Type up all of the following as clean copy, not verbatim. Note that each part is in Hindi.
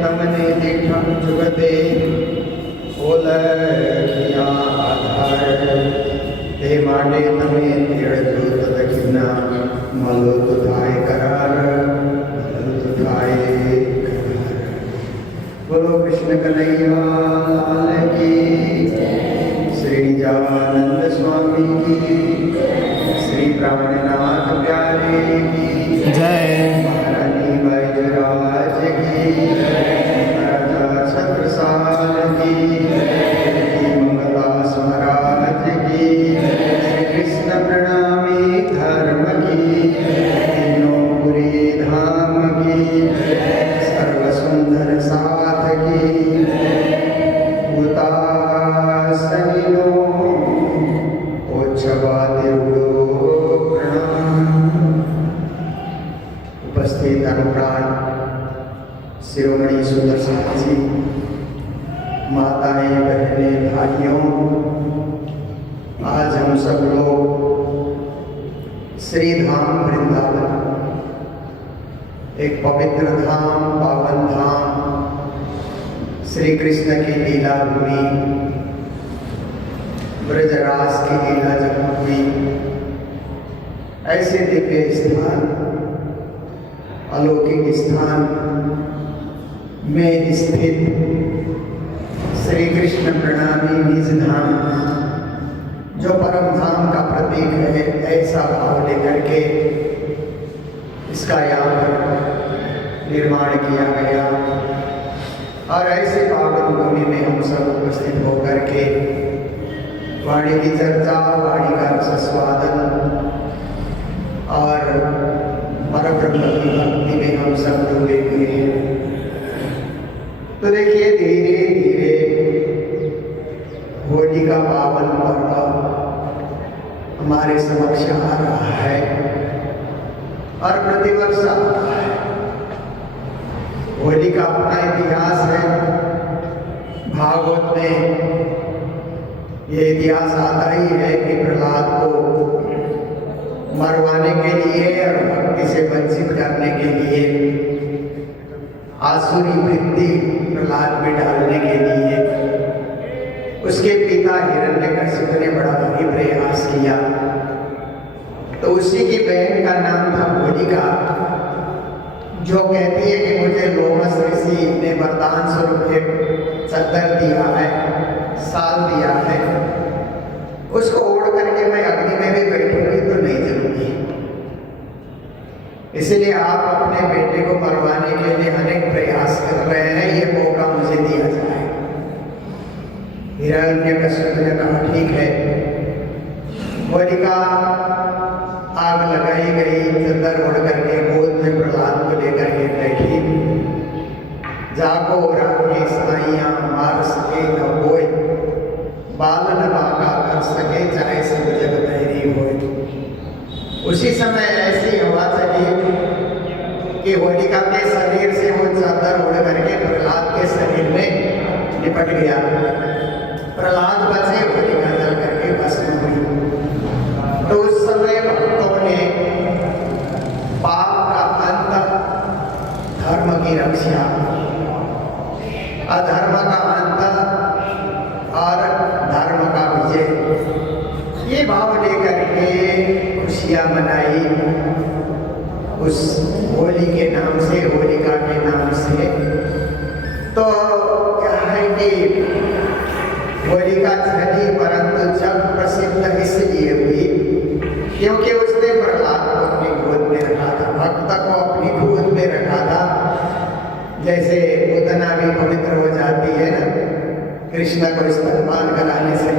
તમને દીઠમ જુગતે ઓલખ્યા આધાર તે માટે તમે તેડજો તદખિના મલો તો થાય કરાર મલો તો થાય કરાર. બોલો કૃષ્ણ કનૈયા લાલ કી, શ્રી નિજાનંદ સ્વામી કી, શ્રી પ્રાણનાથ પ્યારે કી જય. મહારાણી વૈજરાજ કી, રાજા છત્રસાલ કી, મંગલાસ મહારાજ કી, શ્રી કૃષ્ણ પ્રણામી ધર્મ કી, પૂરી ધામ કી, સર્વ સુંદર સાથ કી, ઉતાસનીનો ઓછવાદેવડો પ્રણામ. उपस्थित अनुप्राण शिरोमणि सुंदर साथी, माताएं, बहनें, भाइयों, आज हम सब लोग श्री धाम वृंदावन, एक पवित्र धाम, पावन धाम, श्री कृष्ण की लीला भूमि, ब्रजराज की लीला जब हुई, ऐसे दिव्य स्थान, अलौकिक स्थान में स्थित श्री कृष्ण प्रणामी निज धाम, जो परम धाम का प्रतीक है, ऐसा भाव लेकर के इसका यहाँ पर निर्माण किया गया. और ऐसे पावन भूमि में हम सब उपस्थित होकर के वाणी की चर्चा, वाणी का रसस्वादन और परब्रह्म की भक्ति में हम सब डूबे हुए हैं. तो देखिए, धीरे धीरे होली का पावन पर्व हमारे समक्ष आ रहा है और प्रतिवर्ष आ रहा है. होली का अपना इतिहास है. भागवत में ये इतिहास आता ही है कि प्रहलाद को मरवाने के लिए और भक्ति से वंचित करने के लिए, आसुरी वृत्ति प्रहलाद में डालने के लिए उसके पिता हिरण्यकशिपु ने बड़ा भारी प्रयास किया. तो उसी की बहन का नाम था होलिका, जो कहती है कि मुझे लोमस ऋषि ने वरदान स्वरूप एक चद्दर दिया है, साल दिया है, उसको ओढ़ करके मैं अग्नि में भी बैठूंगी तो नहीं जलूंगी. इसलिए आप अपने बेटे को मरवाने के लिए अनेक प्रयास कर रहे हैं, ये मौका मुझे दिया जाए. हिरण्यकशिपु ने कहा ठीक है. होलिका आग लगाई गई, चद्दर ओढ़ करके गोद में प्रहलाद को लेकर के बैठी. जाको राखी साइयां मार सके न कोई, बालन बाका कर सके चाहे सब जग बहरी हो. उसी समय ऐसी हवा चली कि होलिका के शरीर से वो चादर उड़ करके प्रहलाद के शरीर में निपट गया. प्रहलाद बचे, होलिका जल करके भस्म हुई. तो उस समय भक्तों ने पाप का अंत, धर्म की रक्षा, अधर्म का अंत और धर्म का विजय, ये भाव लेकर के खुशियां मनाई. उस होली के नाम से, होलिका के नाम से. तो क्या है कि होलिका छठी परंतु जग प्रसिद्ध इसलिए हुई क्योंकि उसने प्रहलाद को अपनी गोद में रखा था, भक्त को अपनी गोद में रखा था. जैसे उतना भी पवित्र हो जाती है ना कृष्ण को स्तनपान कराने से,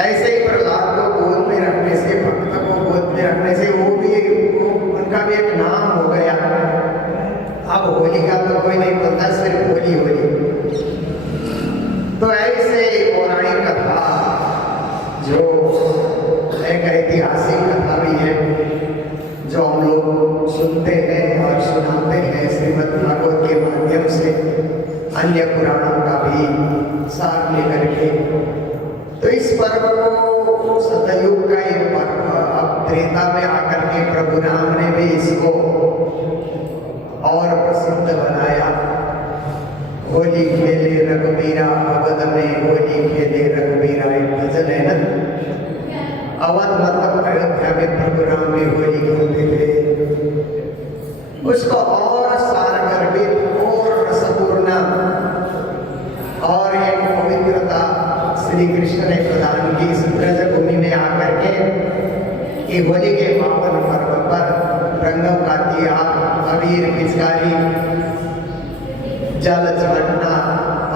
ऐसे ही प्रहलाद को गोद में रखने से, भक्त को गोद में रखने से वो भी उनका भी एक नाम हो गया. अब होलिका तो कोई नहीं बोलता, सिर्फ होली होली. तो ऐसे पौराणिक कथा जो एक ऐतिहासिक कथा भी है, जो हम लोग सुनते हैं और सुनाते हैं श्रीमद् भागवत के माध्यम से, अन्य पुराणों का भी सार लेकर के. तो इस पर्व को सतयुग का एक पर्व, अब त्रेता में आकर के प्रभु राम ने भी इसको और प्रसिद्ध बनाया. होली खेले रघुबीरा अवध में, होली खेले रघुबीरा एक भजन है ना। अवध मतलब अयोध्या में प्रभु राम ने होली खेलते थे। उसको और सारगर्भित और रसपूर्ण और एक पवित्रता श्री कृष्ण ने प्रदान की इस ब्रज भूमि में आकर के कि होली के पावन पर्व पर रंगों का त्याग, अबीर पिचकारी, जल चमटना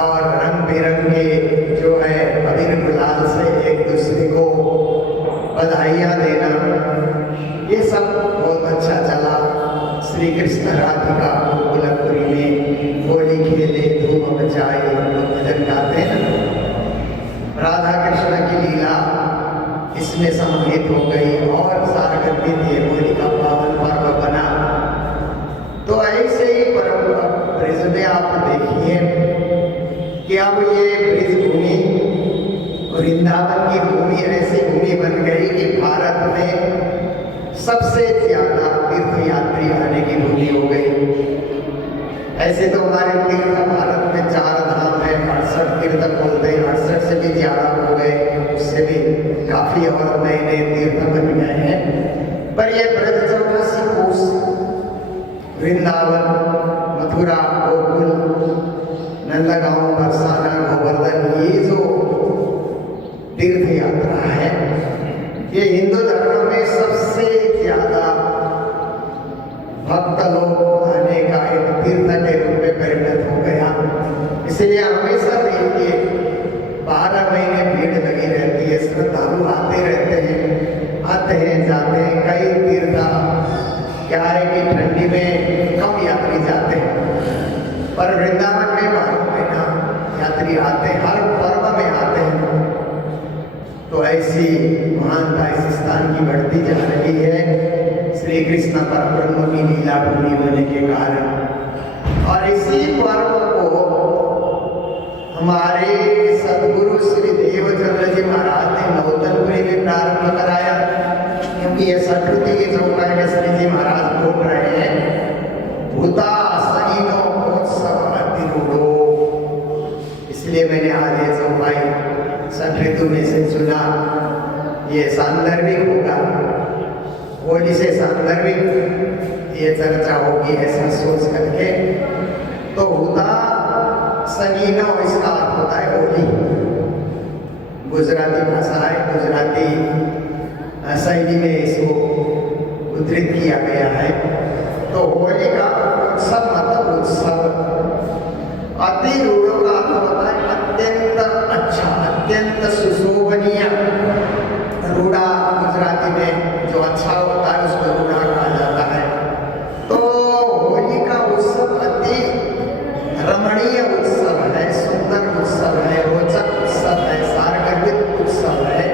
और रंग बिरंगे जो है अबीर गुलाल से एक दूसरे को बधाइयाँ देना, ये सब बहुत अच्छा चला। श्री कृष्ण राधिका गोकुलपुरी में होली खेले धूम मचाए, भजन गाते हैं ना। राधा कृष्ण की लीला इसमें सम्मिलित हो गई और सारगर्भित ये होली का पावन पर्व बना। तो ऐसे ही परम ब्रज में आप देखिए कि अब ये ब्रज भूमि वृंदावन की भूमि ऐसी भूमि बन गई कि भारत में सबसे ज्यादा तीर्थ यात्री आने की भूमि हो गई। ऐसे तो हमारे तीर्थ भारत में 4 धाम है, 68 तीर्थ बोलते हैं, 68 से भी ज्यादा हो गए, उससे भी काफी और नए नए तीर्थ बन गए हैं। पर ये ब्रज 84 कोस वृंदावन, मथुरा, गोकुल, नंदगांव, बरसाना, गोवर्धन, ये जो तीर्थ यात्रा है ये हिंदू धर्म में सबसे ज्यादा भक्त लोग आने का एक तीर्थ के रूप में परिणत हो गया। इसलिए हमेशा देखिए 12 महीने भीड़ लगी रहती है, श्रद्धालु आते रहते हैं, आते हैं जाते हैं। कई तीर्थ क्या है कि ठंडी में कम यात्री जाते हैं, पर वृंदावन में 12 महीना यात्री आते हैं, हर पर्व में आते हैं। तो ऐसी महानता इस स्थान की बढ़ती जा रही है श्री कृष्ण परब्रह्म की लीला भूमि होने के कारण। और इसी पर्व को हमारे सदगुरु श्री देवचंद्र जी महाराज ने नौतनपुरी में प्रारंभ कराया, क्योंकि ये सकृति की जो पहले श्री जी महाराज बोल रहे हैं, भूता सहीनो उत्सव अतिरूढ़ो। इसलिए मैंने आज ये जो भाई सकृतु में से चुना, ये सांदर्भिक होगा, होली से सांदर्भिक ये चर्चा होगी ऐसा सोच करके। तो होता सगीना इसका अर्थ होता है होली, गुजराती भाषा है, गुजराती शैली में इसको उद्धृत किया गया है। तो होली का उत्सव मतलब उत्सव, अतिरूढ़ का अर्थ होता है अत्यंत अच्छा, अत्यंत सुशोभनीय। रूढ़ा गुजराती में जो अच्छा होता है उसको रूढ़ा कहा जाता है। तो होली का उत्सव अति रमणीय उत्सव है, सुंदर उत्सव है, रोचक उत्सव है, सारगर्भित उत्सव है,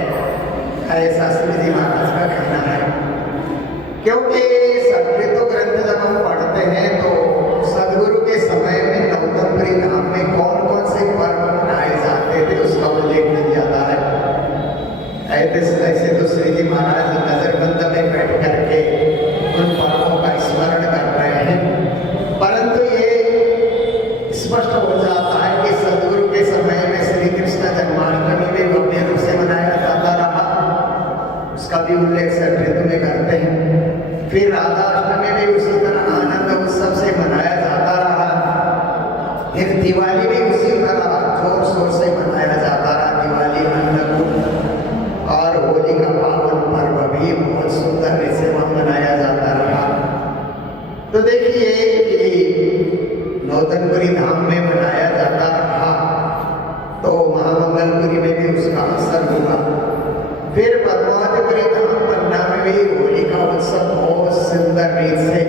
ऐसा श्री जी महाराज का कहना है। क्योंकि सकृत ग्रंथ जब हम पढ़ते हैं तो सदगुरु के समय में नौतनपुरी धाम में कौन कौन से पर्व मनाए जाते थे उसका उल्लेख मिल जाता है। ऐसे तो श्री जी महाराज नजरबंद में बैठ करके उन पर्वों का स्मरण कर रहे हैं, परंतु ये स्पष्ट हो जाता है कि सदगुरु के समय में श्री कृष्ण जन्माष्टमी में भव्य रूप से मनाया जाता रहा, उसका भी उल्लेख सकृत में करते हैं। फिर राधाष्टमी में उसी तरह आनंद उत्सव से मनाया जाता रहा, फिर दिवाली भी उसी तरह जोर शोर से मनाया जाता रहा, दिवाली, अन्नकूट और होली का पावन पर्व भी बहुत सुंदर से मनाया जाता रहा। तो देखिए कि नौतनपुरी धाम में मनाया जाता रहा तो महामंगलपुरी में भी उसका असर हुआ। फिर पद्मावतीपुरी धाम पन्ना में भी होली का उत्सव बहुत सुंदर रीत से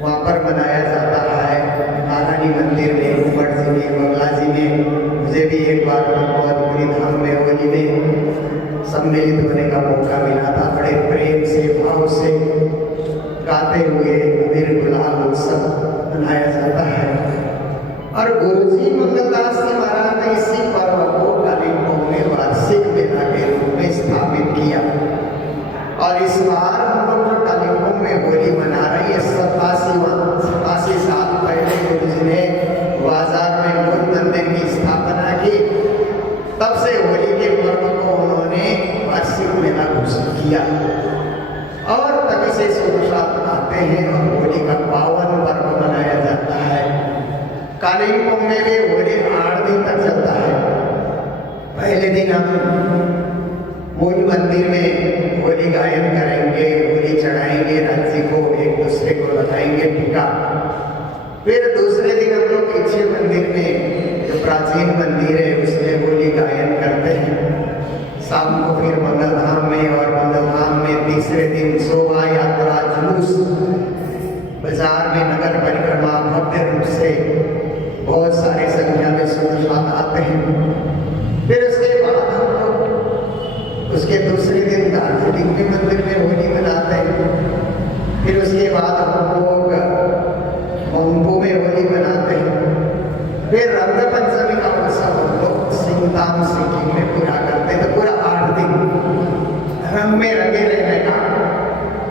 वहाँ पर मनाया जाता है। नारायणी मंदिर में, उमड़ जी में, बंगला जी में, मुझे भी एक बार पद्मावतीपुरी धाम में होली में सम्मिलित होने का मौका मिला था। बड़े प्रेम से, भाव से गाते हुए अबीर गुलाल उत्सव मनाया जाता है। और गुरु जी मंगलदास जी महाराज ने इसी पर्व को कालिम्पोंग में वार्षिक मेला के रूप में स्थापित किया। और इस बार हम लोग कालिम्पोंग में होली मना रही है 87 साल पहले गुरु जी ने बाजार में कालिम्पोंग में भी होली 8 दिन तक चलता है। पहले दिन हम मूल मंदिर में होली गायन करेंगे, होली चढ़ाएंगे, राज्य को एक दूसरे को लगाएंगे टीका। फिर दूसरे दिन हम लोग पीछे मंदिर में जो प्राचीन मंदिर है उसमें होली गायन करते हैं। शाम को फिर मंगलधाम में, और मंगलधाम में तीसरे दिन शोभा यात्रा जुलूस, बाजार में नगर परिक्रमा भव्य रूप से बहुत सारी संख्या में श्रद्धालु आते हैं। फिर उसके बाद हम लोग उसके दूसरे दिन दार्जिलिंग के मंदिर में होली मनाते हैं। फिर उसके बाद हम लोग मंगपू में होली मनाते हैं। फिर रंग पंचमी का उत्सव हम लोग सिंगताम सिक्किम में पूरा करते हैं। तो पूरा 8 दिन रंग में रंगे रहने का,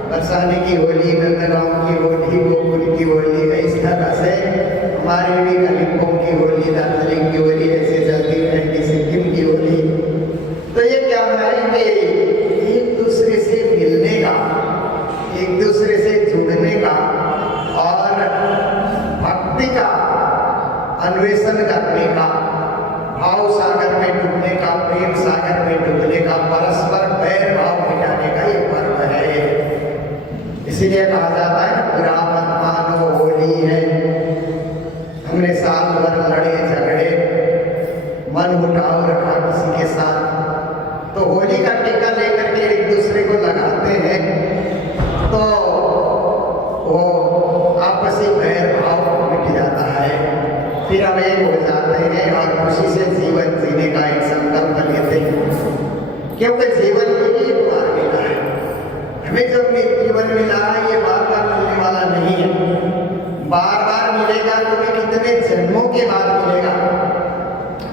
बरसाने की होली, नंदगांव की होली, गोकुल की होली, इस तरह से हमारे भी कालिम्पोंग की होली, दार्जिलिंग की होली ऐसे चलती रहेगी, सिक्किम की होली। तो ये क्या है कि एक दूसरे से मिलने का, एक दूसरे से जुड़ने का और भक्ति का अन्वेषण करने का, भाव सागर में डूबने का, प्रेम सागर में डूबने का, परस्पर बैर भाव मिटाने का ये पर्व है। इसीलिए कहा जाता है बुरा मत मानो होली है। हमने साल भर लड़े झगड़े, मन उठाव रखा किसी के साथ, तो होली का टीका लेकर के एक दूसरे को लगाते हैं तो वो आपसी बैर भाव मिट जाता है। फिर हम एक हो जाते हैं और खुशी से जीवन जीने का एक संकल्प लेते हैं, क्योंकि जीवन में एक बार मिला है। हमें जब जीवन मिला है ये बार बार मिलने वाला नहीं है। बार बार मिलेगा तुम्हें कितने जन्मों के बाद मिलेगा।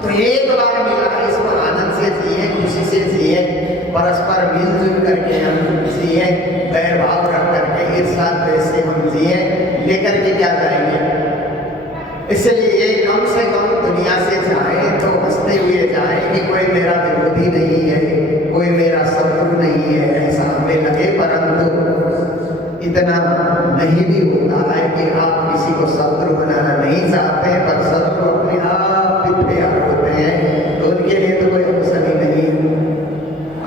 तो एक बार मिला है, इसको आनंद से जिए, खुशी से जिए, परस्पर मिलजुल करके हम जिए, बैर भाव रख करके ईर्ष्या द्वेष से हम जिए, लेकर के क्या जाएंगे। इसलिए कम से कम दुनिया से जाए तो हंसते हुए जाए कि कोई मेरा विरोधी नहीं है, कोई मेरा शत्रु नहीं है, ऐसा हमें लगे। परंतु इतना नहीं भी होता है कि आप किसी को शत्रु बनाना नहीं चाहते, पर शत्रु अपने आप तैयार होते हैं तो उनके लिए तो कोई अवसर ही नहीं है।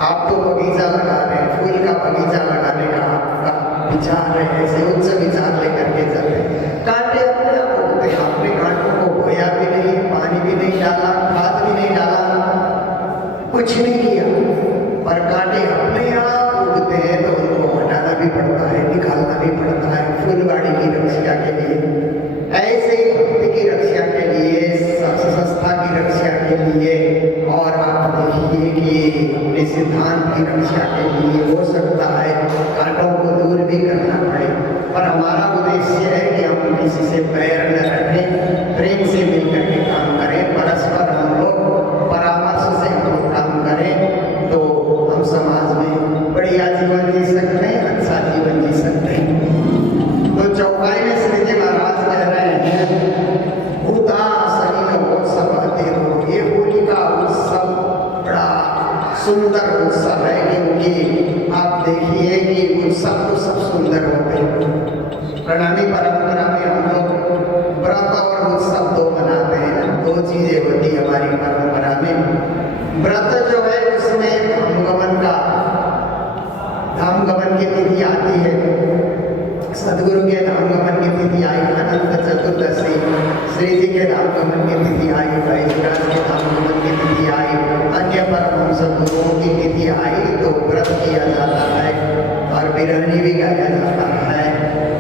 आप तो बगीचा लगा रहे हैं, फूल का बगीचा लगाने का आपका विचार है, ऐसे उच्च विचार लेकर के चलते, कांटे अपने आप होते हैं। आपने कांटों को बोया भी नहीं, पानी भी नहीं डाला, खाद भी नहीं डाला, कुछ नहीं किया, पर कांटे अपने आप उगते हैं तो उनको हटाना भी पड़ता है, निकालना भी पड़ता है, फूलवाड़ी की रक्षा के लिए। ऐसे ही भक्ति की रक्षा के लिए, संस्था की रक्षा के लिए, और आप देखिए कि अपने सिद्धांत की रक्षा के लिए हो सकता है कांटों को दूर भी करना पड़े, पर हमारा उद्देश्य है कि हम किसी से बैर न रखें, प्रेम से मिलकर के काम करें, परस्पर हम लोग परामर्श से हम लोग काम करें तो हम समाज में बढ़िया जीवन जी सकते हैं, अच्छा जीवन जी सकते हैं। तो चौपाई में श्री जी महाराज कह रहे हैं भूता शरीर उत्सव तेरो, ये होली का उत्सव बड़ा सुंदर उत्सव है, क्योंकि आप देखिए कि उत्सव तो सब सुंदर होते हैं। प्रणामी परंपरा में हम लोग व्रत और उत्सव दो मनाते हैं, दो चीजें होती है हमारी परंपरा में। व्रत जो है उसमें धाम गमन की तिथि आती है, सदगुरु के धाम गमन की तिथि आई, अनंत चतुर्दशी, श्री जी के धाम गमन की तिथि आई, भाईराज के धाम गमन की तिथि आई, अन्य परमहंस गुरुओं की तिथि आई, तो व्रत किया जाता है और बिरहनी भी गाया जाता है,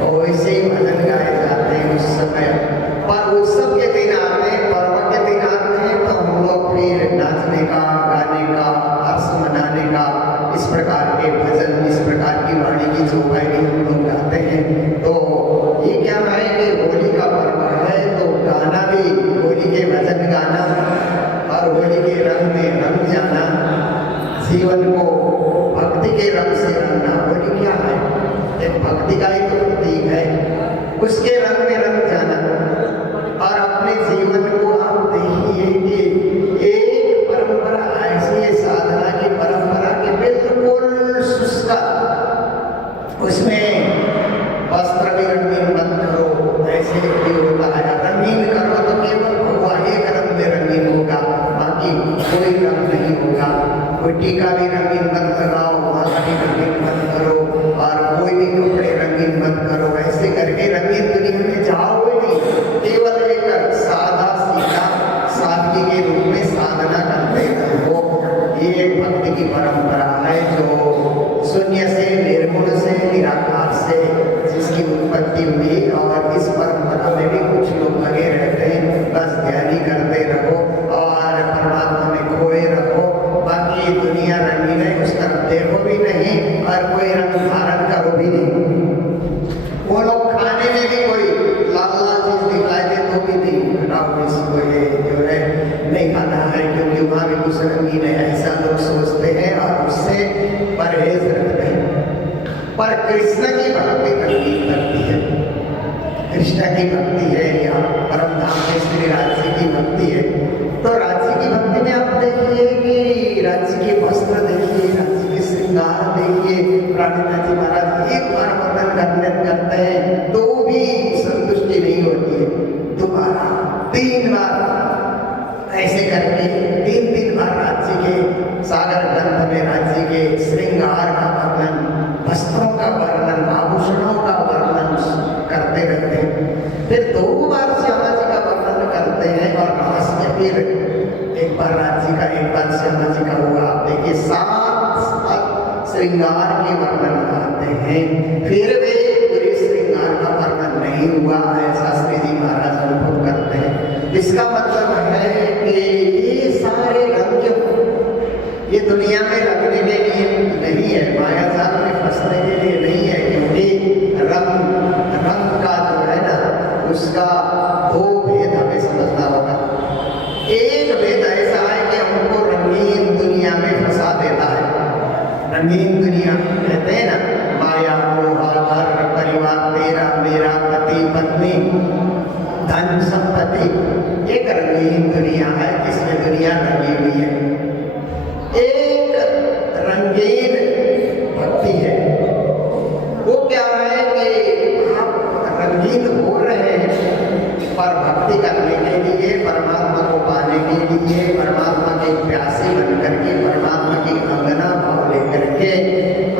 और वैसे ही भजन गाए जाते हैं उस समय। पर उत्सव के दिन आते हैं, पर्व के दिन आते हैं, तो हम लोग फिर नाचने का, गाने का, हर्ष मनाने का, इस प्रकार के भजन, इस प्रकार की वाणी की चौपाई भी हम लोग गाते हैं। तो ये क्या है कि होली का पर्व है, तो गाना भी, होली के भजन गाना और होली के रंग में रंग जाना, जीवन को भक्ति के रंग से रंगना। होली क्या है, एक भक्ति का ही तो प्रतीक है, उसके रंग में रंग जाना। और अपने जीवन को आप देखिए कि एक परंपरा ऐसी है, साधना की परंपरा के बिल्कुल शुष्क, उसमें वस्त्र भी रंगीन मत करो, ऐसे भी होता है, रंगीन करो तो केवल खाओ, इसको ये जो है नहीं खाना है क्योंकि वहाँ भी कुछ रंगीन है, ऐसा लोग सोचते हैं और उससे परहेज रखते हैं। पर कृष्ण की भक्ति रंगीन लगती है, कृष्ण की भक्ति है या परम धाम में श्री राज्य की भक्ति है। तो राज्य की भक्ति में आप देखिए कि राज्य के वस्त्र देखिए, राज्य के श्रृंगार देखिए। प्राणनाथ जी महाराज एक बार वर्णन करते हैं तो भी संतुष्टि नहीं होती है, दोबारा 3 बार ऐसे करके 3 बार राज्य के सागर ग्रंथ में राज्य के श्रृंगार का वर्णन, वस्त्रों का वर्णन, आभूषणों का वर्णन करते रहते हैं। फिर 2 बार श्यामा जी का वर्णन करते हैं और लास्ट में फिर एक बार राज्य का, एक बार श्यामा जी का हुआ। आप देखिए 7 श्रृंगार के वर्णन आते हैं, फिर वे पूरे श्रृंगार का वर्णन नहीं हुआ, ऐसा श्री जी महाराज अनुभव करते हैं। इसका मतलब है कि ये सारे रंग ये दुनिया में लगने के लिए नहीं है, मायाजाल में फंसने के लिए नहीं है, क्योंकि रंग का जो है ना उसका 2 भेद हमें समझना होगा। एक भेद ऐसा है कि हमको रंगीन दुनिया में फंसा देता है। रंगीन दुनिया कहते हैं ना, माया मोह घर परिवार, तेरा मेरा पति पत्नी धन संपत्ति, एक रंगीन दुनिया है जिसमें दुनिया लगी हुई है। एक रंगीन भक्ति है, वो क्या है कि आप रंगीन हो रहे हैं पर भक्ति करने के लिए, परमात्मा को पाने के लिए, परमात्मा के प्यासी बन करके, परमात्मा की अंगना भाव लेकर के,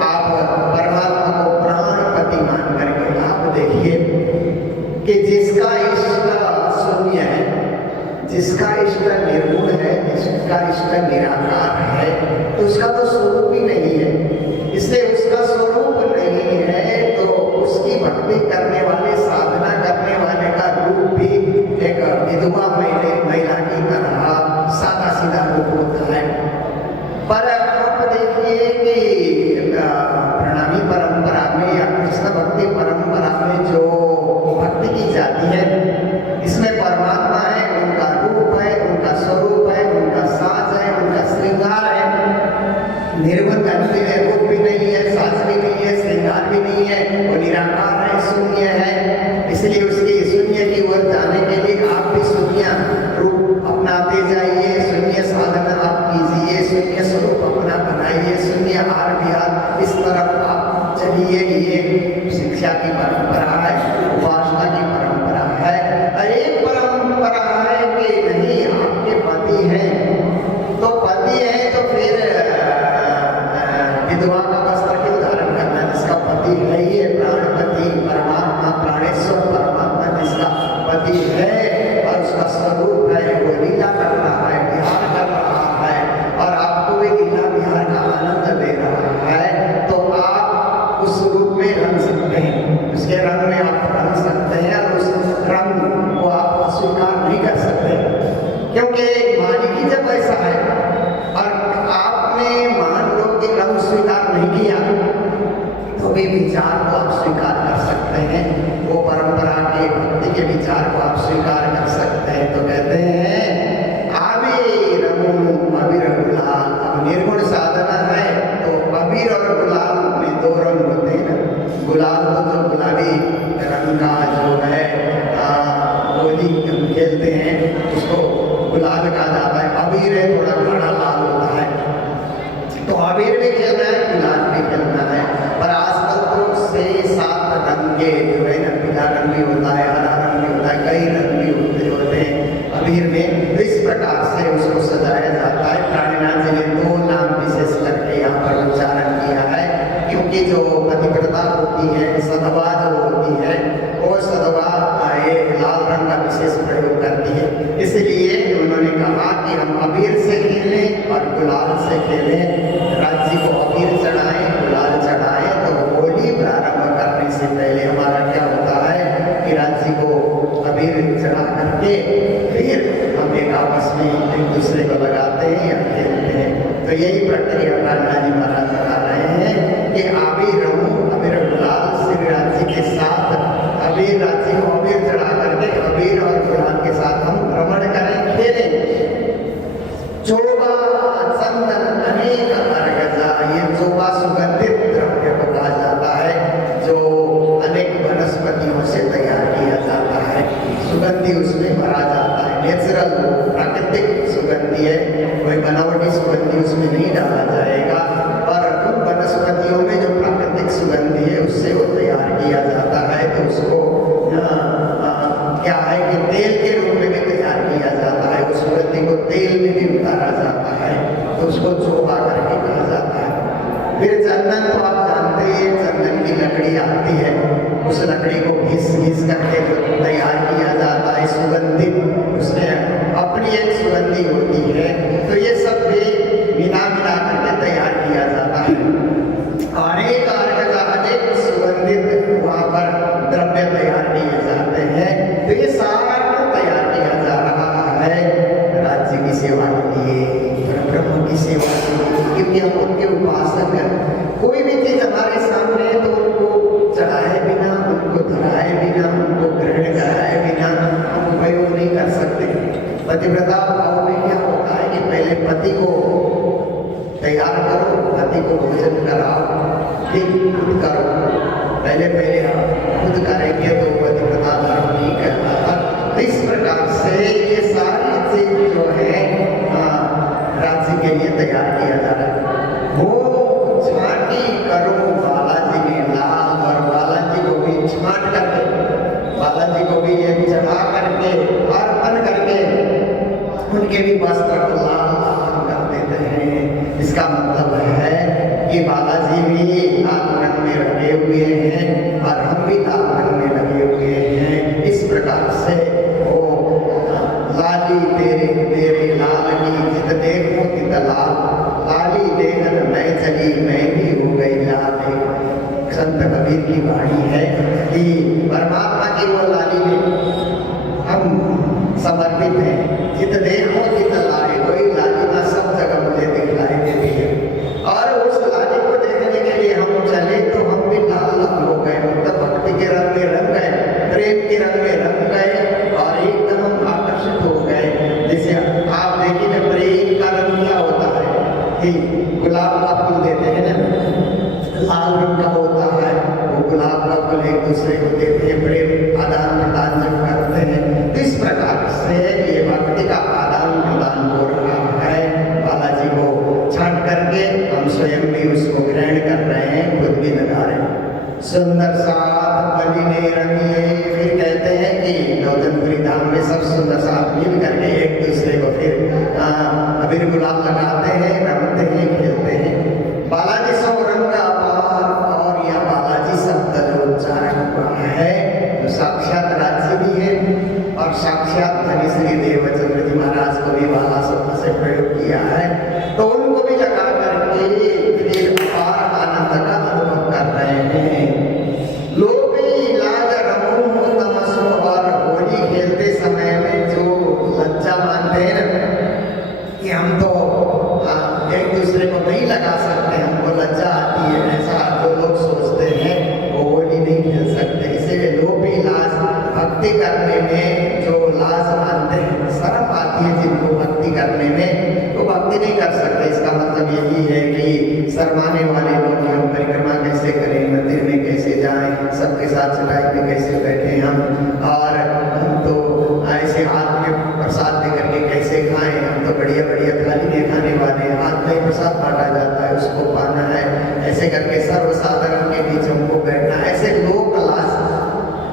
आप परमात्मा को प्राणपति मान करके। आप देखिए कि जिसका इष्ट शून्य है, जिसका इष्ट निर्गुण है, जिसका इष्ट निराकार है, तो उसका तो स्वरूप ही नहीं है। इसलिए उसका स्वरूप नहीं है तो उसकी भक्ति करने वाले, साधना करने वाले का रूप भी एक विधवा महिला की तरह सादा सीधा रूप होता है। पर आप देखिए कि प्रणामी परंपरा में या कृष्ण भक्ति परंपरा में जो भक्ति की जाती है, इसमें परमात्मा है, उनका रूप है, उनका स्वरूप है, उनका साज है, उनका श्रृंगार है। निर्गुण करते हैं, रूप भी नहीं है, साज भी नहीं है, श्रृंगार भी नहीं है, वो निराकार है, शून्य है। इसलिए उसकी शून्य की ओर जाने के लिए आप भी शून्य रूप अपनाते जाइए, शून्य साधना आप कीजिए, शून्य स्वरूप अपना बनाइए, शून्य हार विहार इस तरफ आप चलिए। ये शिक्षा की परंपरा है, उपासना की परंपरा है। एक परंपरा है कि नहीं, आपके पति हैं तो पति है तो फिर विधवा का वस्त्र क्यों धारण करना, जिसका पति है ये प्राणपति परमात्मा, प्राणेश्वर परमात्मा जिसका पति है और उसका स्वरूप है, वो लीला कर रहा है, विहार कर रहा है और आपको भी लीला विहार का आनंद दे रहा है, तो आप उस रूप में रंग सकते हैं, उसके रंग में आप रंग सकते हैं और उस रंग को आप अस्वीकार नहीं कर सकते, क्योंकि मालिक ही जब ऐसा है और आपने मान लो कि रंग स्वीकार नहीं किया तो भी विचार को आप स्वीकार कर सकते हैं, वो परंपरा के भक्ति के विचार को आप स्वीकार कर सकते हैं। तो कहते हैं अबीर अबीर गुलाल। अब निर्गुण साधना है तो अबीर और गुलाल में 2 रंग होते हैं ना। गुलाल तो जो गुलाबी रंग का जो है होली खेलते हैं उसको गुलाल कहा जाता है। अबीर है थोड़ा गाढ़ा लाल होता है, तो अबीर भी खेलना है, गुलाल भी खेलना है। पर आजकल तो 6-7 रंग के जो है ना, पीला रंग भी होता है, हरा रंग भी होता है, कई रंग भी होते हैं अबीर में। तो इस प्रकार से उसको सजाया जाता है। प्राणनाथ जी ने 2 नाम विशेष करके यहाँ पर उच्चारण किया है, क्योंकि जो पतिव्रता होती है, सधवा जो होती है, वो सधवा ये लाल रंग का विशेष प्रयोग करती है। इसलिए उन्होंने कहा कि हम अबीर से खेलें और गुलाल से खेलें। राज्य को अबीर चढ़ाएं, गुलाल चढ़ाएं। तो होली प्रारंभ करने से पहले हमारा क्या होता है कि राज्य को अबीर चढ़ा करके फिर हम एक आपस में एक दूसरे को लगाते हैं या खेलते हैं। तो यही प्रक्रिया प्राणनाथ जी महाराज बता रहे हैं कि अबीर गुलाल श्री राज्य के साथ, अबीर राज्य को अबीर चढ़ा करके अबीर और गुलाल के साथ हम नेचुरल प्राकृतिक सुगंधी है, कोई बनावटी सुगंधी उसमें नहीं डाला जाएगा। पर उन वनस्पतियों में जो प्राकृतिक सुगंधी है उससे वो तैयार किया जाता है। तो उसको क्या है कि तेल के रूप में भी तैयार किया जाता है। उस सुगंधी को तेल में भी उतारा जाता है, तो उसको चोपा करके कहा जाता है। फिर चंदन तो आप जानते ही, चंदन की लकड़ी आती है, उस लकड़ी को घिस घिस करके जो तैयार किया जाता है सुगंधित, उसमें अपनी एक सुगंधी होती है। तो ये सब भी मिला मिला करके तैयार किया जाता है। अनेक अर्घ का अनेक सुगंधित वहाँ पर द्रव्य तैयार किए जाते हैं। तो ये सारा तैयार किया जा रहा है राज्य की सेवा के लिए, ब्रह्म की सेवा के लिए, क्योंकि हम उनके उपासक हैं। कोई भी चीज हमारे सामने है तो उनको चढ़ाए बिना, उनको धराए बिना, उनको ग्रहण कराए बिना हम उपयोग नहीं कर सकते। पतिव्रता भाव में क्या होता है कि पहले पति को तैयार करो, पति को भोजन कराओ, फिर खुद करो। पहले आप खुद करेंगे तो पतिव्रता धर्म नहीं कहलाता। तो इस प्रकार से ये सारी चीज जो है राज्य के लिए तैयार किया जा रहा है। वो छाटी करो बालाजी ने लाल, और बालाजी को भी छाट करके, बालाजी को भी ये चढ़ा करके, अर्पण करके उनके भी वस्त्र को लाल कर देते हैं। इसका मतलब है कि बालाजी भी लाल रंग में लगे हुए हैं और हम भी लाल रंग में लगे हुए हैं। इस प्रकार से वो लाली तेरे तेरे लाल की जित देखो तित लाल, लाली देखन मैं चली मैं भी हो गई लाल। संत कबीर की वाणी है कि परमात्मा की वो लाली में हम समर्पित हैं। जित देखो तित लाए, कोई लालिमा सब जगह मुझे दिखलाई देती है। और उस लाली को देखने के लिए हम चले तो हम भी लाल लाल हो गए, मतलब भक्ति के रंग में रंग गए, प्रेम के रंग में रंग गए और एकदम हम आकर्षित हो गए। जैसे आप देखिए प्रेम का रंग क्या होता है कि गुलाब का फूल देते हैं ना, लाल रंग का होता है, वो गुलाब का फूल एक दूसरे को देते हैं, प्रेम आदान प्रदान जब करते हैं। तो इस प्रकार से ये भक्ति का आदान प्रदान हो रहा है। बालाजी को छाट करके हम स्वयं भी उसको ग्रहण कर रहे हैं, खुद भी लगा रहे हैं। सुंदर साथ बलिने रंगिए, फिर कहते हैं कि नौतनपुरी धाम में सब सुंदर साथ मिल करके एक दूसरे को फिर अबीर गुलाब लगाते हैं, रंगते हैं, खेलते हैं। बालाजी सौ रंग का अपार, और यह बालाजी शब्द जो उच्चारण हुआ है तो साक्षात राज्य भी है और साक्षात धनी श्री देवचंद्र जी महाराज को भी बाला शब्द से प्रयोग किया है। तो उनको भी लगा करके फिर अपार आनंद का अनुभव कर रहे हैं। लोभी लाज रमो तमसो, और होली खेलते समय में जो लज्जा मानते हैं ना कि हम तो एक दूसरे को नहीं लगा सकते, हमको लज्जा आती है, ऐसा जो लोग सोचते हैं वो होली नहीं खेल सकते। इसीलिए लोभी लाज, भक्ति करने में जो लाज मानते हैं, शर्म आती है जिनको भक्ति करने में, तो भक्ति नहीं कर सकते। इसका मतलब यही है कि शर्माने वाले लोग हम परिक्रमा कैसे करें, मंदिर में कैसे जाएं, सबके साथ चटाई में कैसे बैठे हम, और हम तो ऐसे हाथ में प्रसाद दे करके कैसे खाएं, हम तो बढ़िया बढ़िया थाली में खाने वाले, हाथ में प्रसाद बांटा जाता है उसको पाना है, ऐसे करके सर्वसाधारण के बीच हमको बैठना, ऐसे लोक लाज,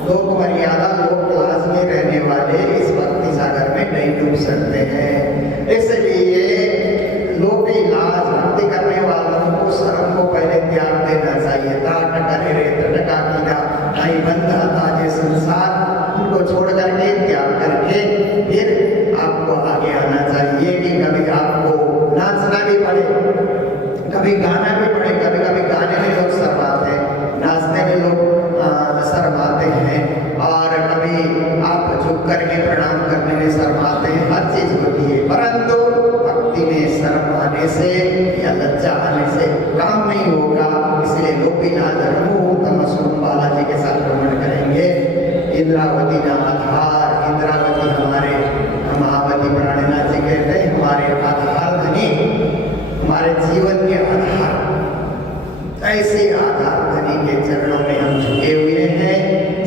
लोक मर्यादा, लोक लाज में रहने वाले इस भक्ति सागर में नहीं डूब सकते हैं। इसलिए लोभी लाज, भक्ति करने वालों को शर्म को पहले त्याग देना चाहिए। त्राट करे रे त्रटका कीना नहीं बंधा ताजे संसार, उनको छोड़ करके त्याग करके फिर आपको आगे आना चाहिए। कि कभी आपको नाचना भी पड़े, कभी गाना भी पड़े, कभी कभी गाने में लोग शर्माते हैं, नाचने में लोग शर्माते हैं, और कभी आप झुक करके प्रणाम करने में शर्माते हैं, हर चीज होती है। परंतु भक्ति में शर्म आने से या लज्जा आने से काम नहीं होगा। इसलिए लोभी लाज रमो तमसो, बालाजी के साथ भ्रमण करेंगे। इंद्रावती नाम आधार, इंद्रावती हमारे महावती प्राणनाथ जी कहते हैं हमारे आधार धनी, हमारे जीवन के आधार। ऐसे आधार धनी के चरणों में हम झुके हुए हैं,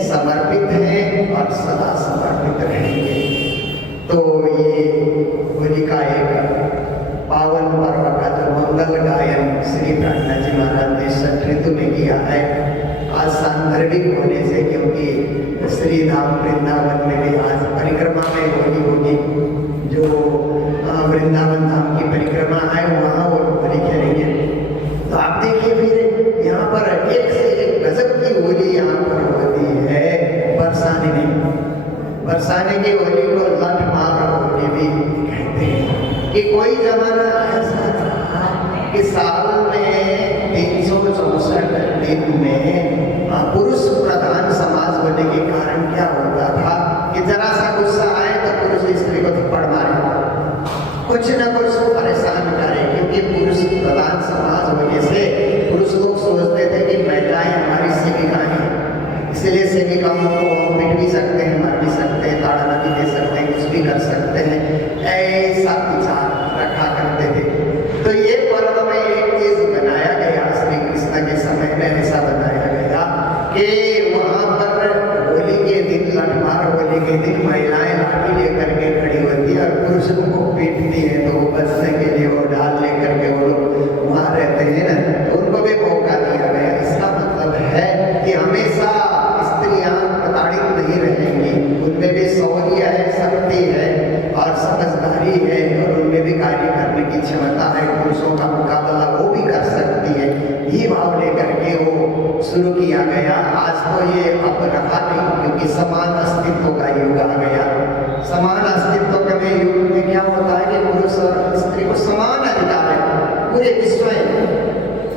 समर्पित हैं और सदा समर्पित रहेंगे। तो ये होली को लठ मार होली भी कहते हैं कि कोई जमाना ऐसा रहा कि साल में 364 दिन में पुरुष प्रधान समाज होने के कारण क्या होता था कि जरा सा गुस्सा आए तो पुरुष स्त्री को थप्पड़ मारे, कुछ न कुछ परेशान करे, क्योंकि पुरुष प्रधान समाज होने से पुरुष लोग सोचते थे कि महिलाएं हमारी सेविका हैं, इसलिए सेविकाओं को हम पीट भी सकते हैं, मार भी सकते हैं, ताड़ना भी दे सकते हैं, कुछ भी कर सकते हैं, ऐसा विचार रखा करते थे। तो ये पर्व में एक चीज बनाया गया श्री कृष्ण के समय में, ऐसा बनाया गया कि वहां पर होली के दिन, लठमार होली के दिन महिलाएं लाठी लेकर के खड़ी होती है और पुरुषों को पीटती है, तो वो बचने के लिए वो डाल लेकर के वो लोग वहां रहते हैं ना, तो उनको भी मौका दिया गया। इसका मतलब है कि हमेशा स्त्रियां प्रताड़ित नहीं रहेंगी, उनमें भी शौर्य है, शक्ति है और समझदारी है और उनमें भी कार्य करने की क्षमता है, पुरुषों का मुकाबला वो भी कर सकती है। ये भाव लेकर के वो शुरू किया गया। आज तो ये अब रहा नहीं, क्योंकि समान अस्तित्व का युग आ गया। समान अस्तित्व के युग में क्या होता है कि पुरुष और स्त्री को समान अधिकार है पूरे विश्व में।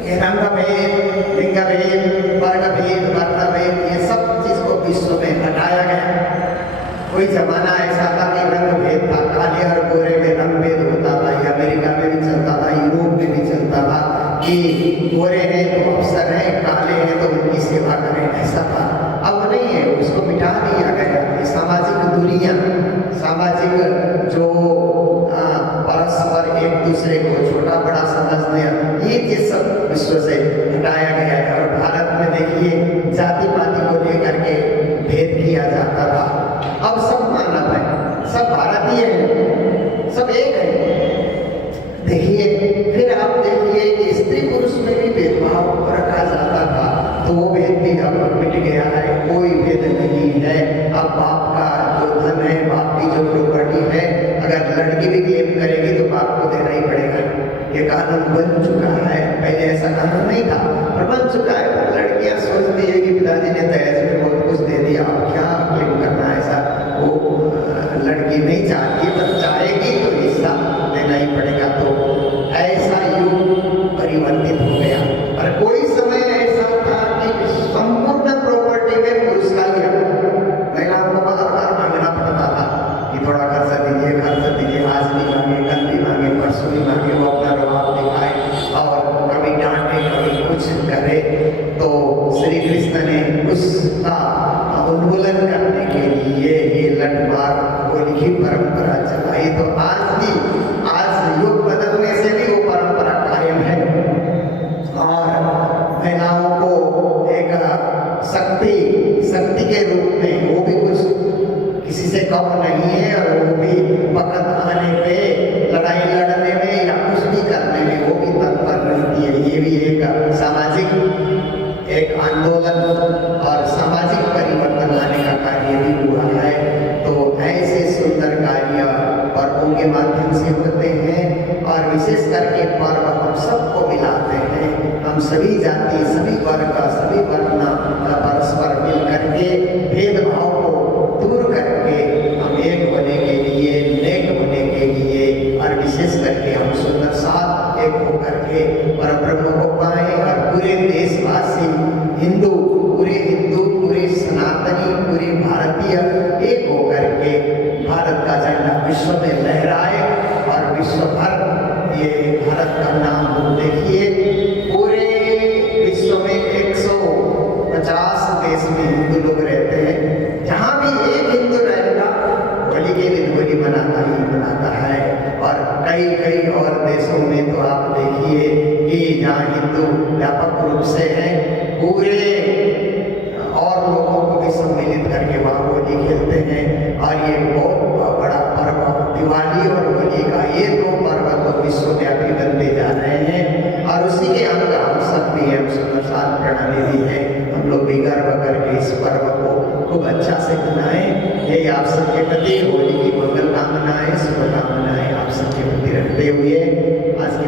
ये रंग भेद, लिंग भेद, वर्ग भेद, वर्ण भेद, ये सब चीज को विश्व में हटाया गया। कोई जमाना ऐसा था कि रंग भेद था, काले और गोरे में रंग भेद होता था, ये अमेरिका में भी चलता था, यूरोप में भी चलता था कि गोरे हैं तो अफसर हैं, काले हैं तो उनकी सेवा करें, ऐसा था। अब नहीं है, उसको मिटा दिया गया। सामाजिक दूरियां, सामाजिक जो परस्पर एक दूसरे को छोटा बड़ा समझने, ये चीज सब विश्व से हटाया गया है। और भारत में देखिए जाति पाति को लेकर के भेद किया जाता था, अब सब मानव है, सब भारतीय है, सब एक है। देखिए फिर आप देखिए कि स्त्री पुरुष में भी भेदभाव रखा जाता था, तो वो भेद भी अब मिट गया है, कोई भेद नहीं है। अब बाप का जो धन है, बाप की जो प्रॉपर्टी है, अगर लड़की भी क्लेम करेगी तो बाप को देना ही पड़ेगा। ये कानून बन चुका है, पहले ऐसा कानून नहीं था पर बन चुका है। पर लड़कियां सोचती है कि पिताजी ने दहेज में बहुत कुछ दे दिया, अब क्या क्लेम करना है ऐसा। वो लड़की नहीं चाहती, पर चाहेगी तो हिस्सा देना ही पड़ेगा। तो ऐसा युग परिवर्तित हो गया। पर कोई समय ऐसा था कि संपूर्ण प्रॉपर्टी में पुरुष का लिया, महिलाओं को बार-बार मांगना पड़ता था कि थोड़ा खर्चा दीजिए, खर्चा दीजिए, आज भी मांगे, कल भी मांगे, परसों भी मांगे, वो अपना रवाब दिखाए और कभी डांटे कभी कुछ करे। तो श्री कृष्ण ने उसका उन्मूलन करने के लिए ये लठमार होली की परंपरा चलाई। तो आज युग बदलने से भी वो परंपरा कायम है और महिलाओं को एक शक्ति के रूप में वो भी कुछ किसी से कम नहीं है, और वो भी वक्त आने पे लड़ाई लड़ने में या कुछ भी करने में वो भी तत्पर रहती है। ये भी एक सामाजिक एक आंदोलन और सामाजिक परिवर्तन लाने का कार्य भी हुआ है। तो ऐसे सुंदर कार्य पर्वों के माध्यम से होते हैं और विशेष करके पर्व हम सबको मिलाते हैं। हम सभी जाति, सभी वर्ग, सभी वर्ण परस्पर मिल करके भेदभाव को दूर करके हम एक होने के लिए, नेक होने के लिए और विशेष करके हम सुंदर साथ एक होकर के परब्रह्म को पाएं और पूरे देशवासी हिंदू, पूरे सनातनी, पूरे भारतीय एक होकर के भारत का झंडा विश्व में लहराए और विश्व भर ये भारत का नाम देखिए। पूरे विश्व में 150 देश में हिंदू लोग रहते हैं, जहाँ भी एक हिंदू रहेगा होली के दिन होली मनाता ही मनाता है। और कई और देशों में तो आप देखिए कि जहाँ हिंदू व्यापक रूप से हैं, पूरे और लोगों को भी सम्मिलित करके वहाँ होली खेलते हैं। और ये बहुत बड़ा पर्व दिवाली और होली का, ये दो पर्व तो विश्वव्यापी बनते जा रहे हैं और उसी के अंग हम सब भी है, सुंदर प्रणाली भी है। हम लोग भी गर्व करके इस पर्व को खूब अच्छा से मनाएं। यही आप सबके प्रति होली की मंगल कामनाएं, शुभकामनाएं आप सबके प्रति रखते हुए आज की